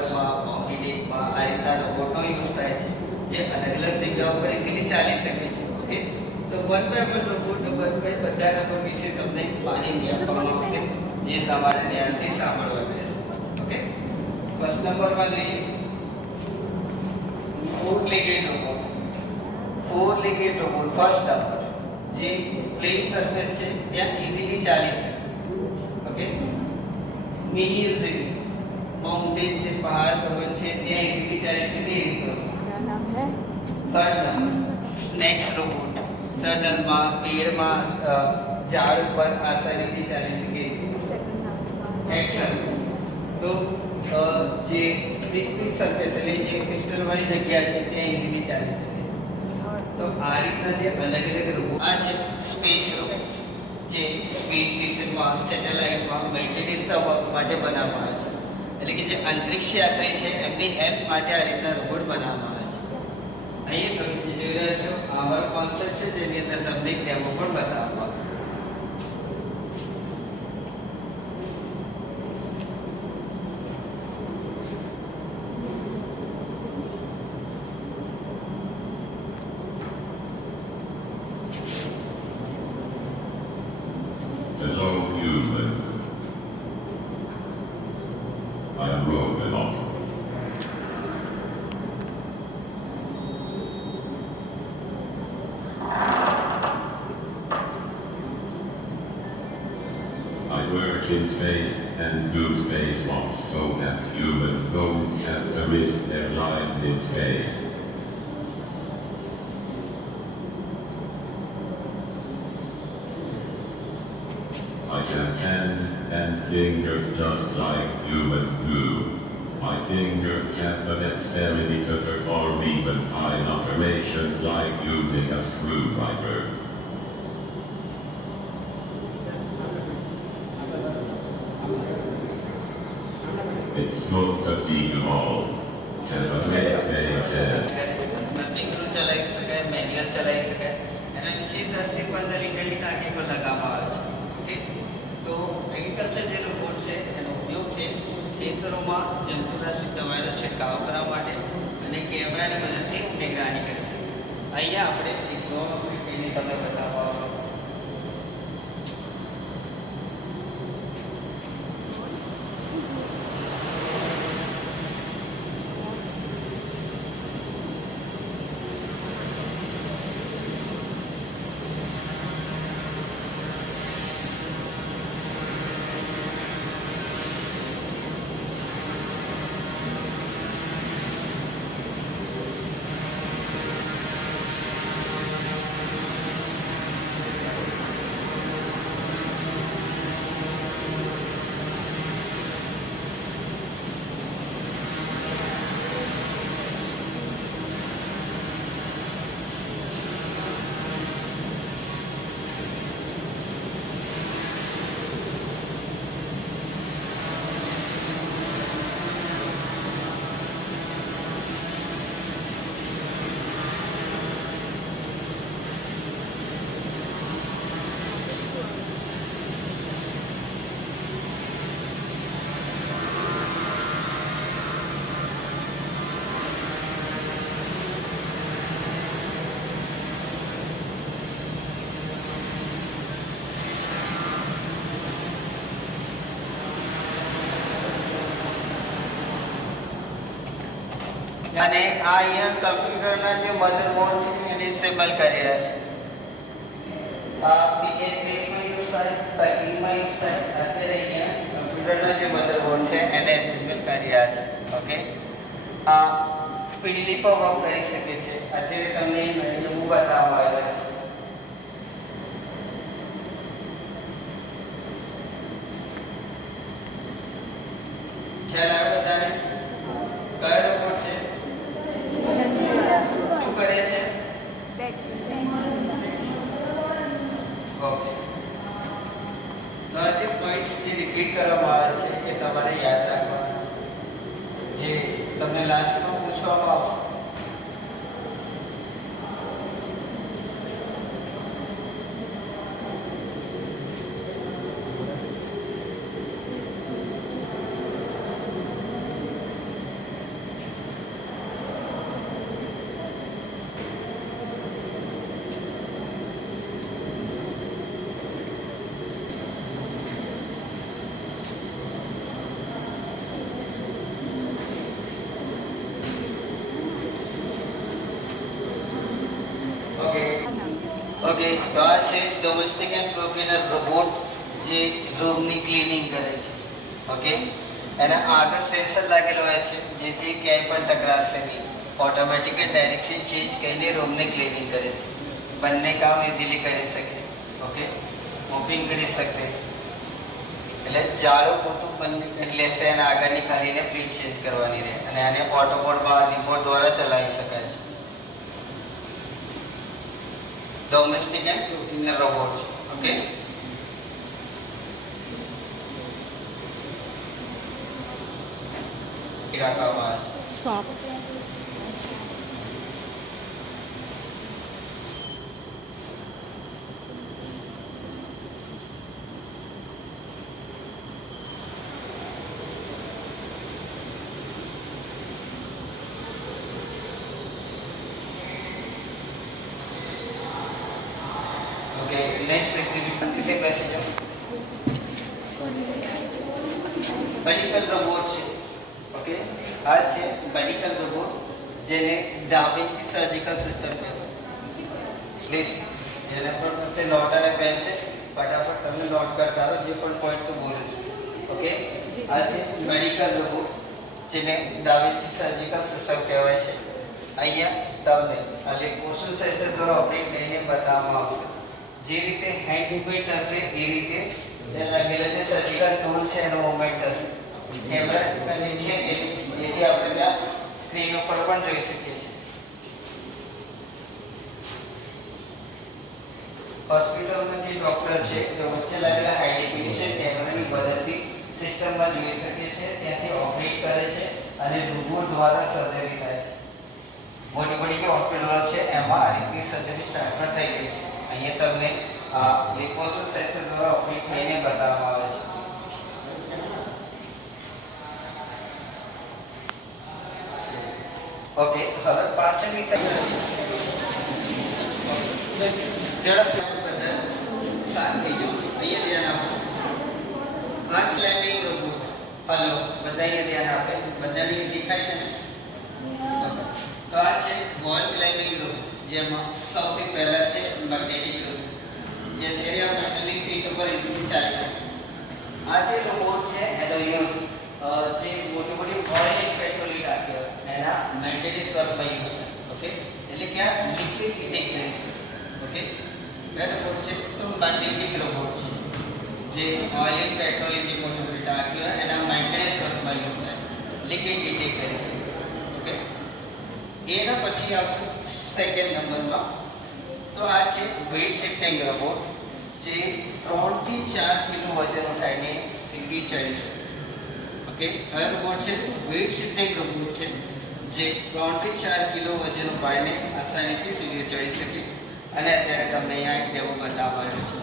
વર્કમાં, કોમ્પિટિટમાં આ રીતના રોબોટનો યુઝ થાય છે, જે અલગ અલગ જગ્યાઓ પર ઇઝીલી ચાલી શકે છે. ઓકે, તો વન બાય વન રોબોટ બધા રોબોટ વિશે તમને માહિતી આપવામાં આવશે, જે તમારે ધ્યાનથી સાંભળવાનું રહેશે. ઓકે, ફર્સ્ટ નંબરમાં જોઈએ four legged robot. Four legged robot first number, જે પ્લેન સરફેસ છે ત્યાં ઇઝીલી ચાલી શકે. ઓકે, મિની યુઝિલી માઉન્ટેન છે, પહાડ પર્વત છે ત્યાં ઇઝીલી ચાલી શકે એ રીતે. Third number snakes robot. ટનલમાં, પેડમાં, ઝાડ ઉપર આસાનીથી ચાલી શકે છે. એક્શન તો જે ફ્રી સરફેસ એટલે જે ક્રિસ્ટલ વાળી જગ્યા છે ત્યાં ઇઝીલી ચાલી શકે છે. તો આ રીતના જે અલગ અલગ રોબોટ આ છે સ્પેસ રોબોટ, જે સ્પેસ સ્ટેશનમાં, સેટેલાઇટમાં મેન્ટેનન્સના વર્ક માટે બનાવવામાં આવે છે. એટલે કે જે અંતરિક્ષ યાત્રી છે એમની હેલ્પ માટે આ રીતના રોબોટ બનાવવામાં આવે છે. અહીંયા તમે જોઈ રહ્યા છો અમારો કોન્સેપ્ટ છે, જેની અંદર તમને ડેમો પણ બતાવવામાં આવે. Hello humans. I am Robot. I work in space and do spacewalks so that humans don't have to risk their lives in space. I have hands and fingers just like humans do. My fingers have the dexterity to perform even fine operations like using a screwdriver. It's good to see you all. Have a great day ahead. Nothing ચલાવી શકાય, manual ચલાવી શકાય, એના નીચે 10 થી 15 લીટરની ટાંકી પર લગાવવામાં આવે છે. ઓકે, તો એગ્રીકલ્ચર જે રોબોટ છે એનો ઉપયોગ છે ખેતરોમાં જંતુનાશક દવાઓનો છંટકાવ કરવા માટે અને કેમેરાની મદદથી નિગરાની કરી શકે. અહીંયા આપણે એક ડ્રોન ઓપરેટરની તમને બતાવવા આવશે. અને આ અહીંયા કમ્પ્યુટરના જે મધરબોર્ડ છે એને ડિસેબલ કરી રહ્યા છે. આ પીએન બેઝમાં યુઝ થાય, પેકિંગમાં યુઝ થાય. અત્યારે અહીંયા કમ્પ્યુટરના જે મધરબોર્ડ છે એને ડિસેબલ કરી રહ્યા છે. ઓકે, આ સ્પીડલી પણ વર્ક કરી શકે છે. અત્યારે તમને મેન્યુ બતાવવામાં આવ્યા છે. ખ્યાલ આવે બધાને? કયો રોબોટ છે? શું કરે છે? ઓકે, તો આ જે પોઈન્ટ્સ જે રિપીટ કરવામાં આવે છે કે તમારે યાદ રાખવાના છે, જે તમને લાસ્ટમાં પૂછવામાં આવશે. ઓકે, તો આ છે ડોમેસ્ટિક એન્ડ પ્રોક્લિનર રોબોટ જે રૂમની ક્લીનિંગ કરે છે. ઓકે, એના આગળ સેન્સર લાગેલો હોય છે જેથી ક્યાંય પણ ટકરાશે નહીં. ઓટોમેટિક ડાયરેક્શન ચેન્જ કરીને રૂમને ક્લીનિંગ કરે છે. બંને કામ ઇઝીલી કરી શકે. ઓકે, મોપિંગ કરી શકે, એટલે ઝાડુ પોતું બંને કરી લેશે અને આગળની કાઢીને પ્રિન્ટ ચેન્જ કરવાની રહે અને આને ઓટોમોડમાં રિમોટ દ્વારા ચલાવી શકાય છે. ડોમેસ્ટિક એન્ડ પ્રોક્લિનર રોબોટ છે. ઓકે, રાખવામાં આવે છે. Soft. ओके, नेक्स्ट एग्जीबिशन किसे कैसे जाओ मेडिकल रोबोट છે. ઓકે, આ છે મેડિકલ રોબોટ જેને ડા વિન્સી સર્જિકલ સિસ્ટમ કહેવાય. પ્લીઝ જેને પર તે નોટ અને પેન છે, ફટાફટ તમે નોટ કરતા રહો જે પણ પોઈન્ટ તો બોલું છું. ઓકે, આ છે મેડિકલ રોબોટ જેને ડા વિન્સી સર્જિકલ સિસ્ટમ કહેવાય છે. અહીંયા તમને આ લેક્સોશન સેશન દ્વારા ઓપરેટ કરીને બતાવવામાં આવશે. જે રીતે હેન્ડ મૂવમેન્ટ હશે એ રીતે તે લાગેલા જે સર્જિકલ ટૂલ છે એનો મૂવમેન્ટ હશે. કેમેરા કનેક્ટ છે જેથી આપણે ત્યાં સ્ક્રીન ઉપર પણ જોઈ શકીએ છીએ. હોસ્પિટલમાં જે ડોક્ટર છે તે વચ્ચે લાગેલા હાઈ ડેફિનિશન કેમેરાની મદદથી સિસ્ટમમાં જોઈ શકે છે, ત્યાંથી ઓપરેટ કરે છે અને રોબોટ દ્વારા સર્જરી થાય છે. મોટી મોટી હોસ્પિટલો છે એમાં આ રીતની સર્જરી સ્ટાર્ટ પણ થઈ ગઈ છે. અહીંયા તમને આ લિપોસોમ સેન્સર દ્વારા ઓપરેટ થઈને બતાવવામાં આવે છે. ઓકે, હવે પાછળની ઝડપથી બધા સાત થઈ જાઓ. અહીંયા ધ્યાન આપો. આ ક્લાઇમ્બિંગ રોબોટ. હલો, બધા અહીંયા ધ્યાન આપે. બધાને દેખાય છે ને? તો આ છે વોલ ક્લાઇમ્બિંગ રોબોટ જેમાં સૌથી પહેલા છે મેગ્નેટિક રોબોટ જે ધીરે મેટલની સીટ ઉપર ઇન્ટરવ્યુ ચાલે છે. આ જે રોબોટ છે એનો યુઝ જે મોટી મોટી ઓઇલ પેટ્રોલ ટાંકી એના મેન્ટેનન્સ વર્કમાં યુઝ થાય. ઓકે, એટલે કે આ લિક્વિડ ઇન્ટેક કરી છે. ઓકે, બે રોબોટ છે તો મેગ્નેટિક રોબોટ છે જે ઓઇલ પેટ્રોલ જે મોટી મોટી ટાંકી એના મેન્ટેનન્સ વર્કમાં યુઝ થાય, લિક્વિડ ઇન્ટેક કરી છે. ઓકે, એના પછી આવશે સેકન્ડ નંબરમાં. તો આ છે વેઇટ શિફ્ટિંગ રોબોટ જે 3 થી 4 કિલો વજન ઉઠાવીને સીધી ચડી શકે. ઓકે, આ રોબોટ છે વેઇટ શિફ્ટિંગ રોબોટ છે જે 3 થી 4 કિલો વજન ઉઠાવીને આસાનીથી સીધી ચડી શકે અને અત્યારે તમને અહીંયા એક ડેમો બતાવવાનો છે.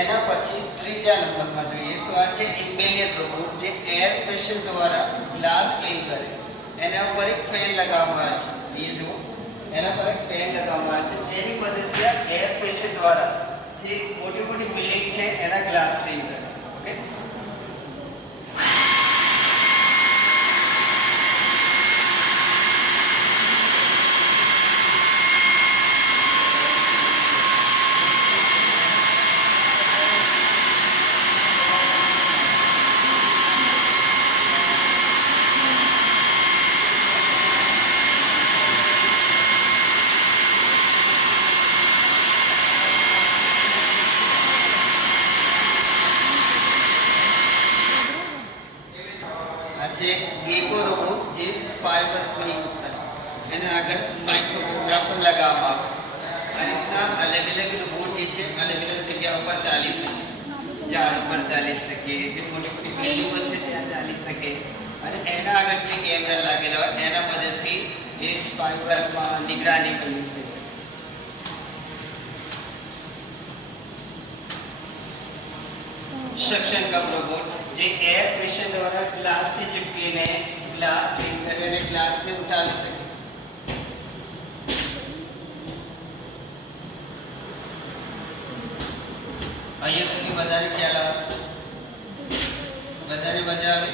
એના પછી ત્રીજા નંબરમાં જોઈએ તો આ છે ઇમ્બેલિયર રોબોટ જે એર પ્રેશર દ્વારા ગ્લાસ ક્લીન કરે. એના ઉપર એક ફેન લગાવવામાં આવે છે. એ જુઓ, એના પર એક ફેન લગાવવામાં આવે છે જેની મદદથી એર પ્રેશર દ્વારા જે મોટી મોટી બિલ્ડિંગ છે એના ગ્લાસ ક્લીન કરે. ઓકે, છે ગેકો રોબોટ જે ફાઈબર પર યુક્ત છે. એના આગળ માઇક્રોગ્રાફ લગાવવામાં આવે. આ રીતના અલગ અલગ રોબોટ જે છે અલગ અલગ જગ્યા ઉપર ચાલી શકે. ઝાડ પર ચાલી શકે, જે મોટી મોટી બિલ્ડિંગો છે ત્યાં ચાલી શકે અને એના આગળ જે કેમેરા લાગેલા હોય એના મદદથી એ ફાઈબરમાં નિગરાની કરવી છે. सक्शन कप रोबोट જે એર પ્રેશર દ્વારા ગ્લાસથી ચિપકીને ગ્લાસ ક્લીન કરીને ગ્લાસને ઉઠાવી શકે. અહીંયા સુધી વધારે ખ્યાલ આવે, વધારે મજા આવે.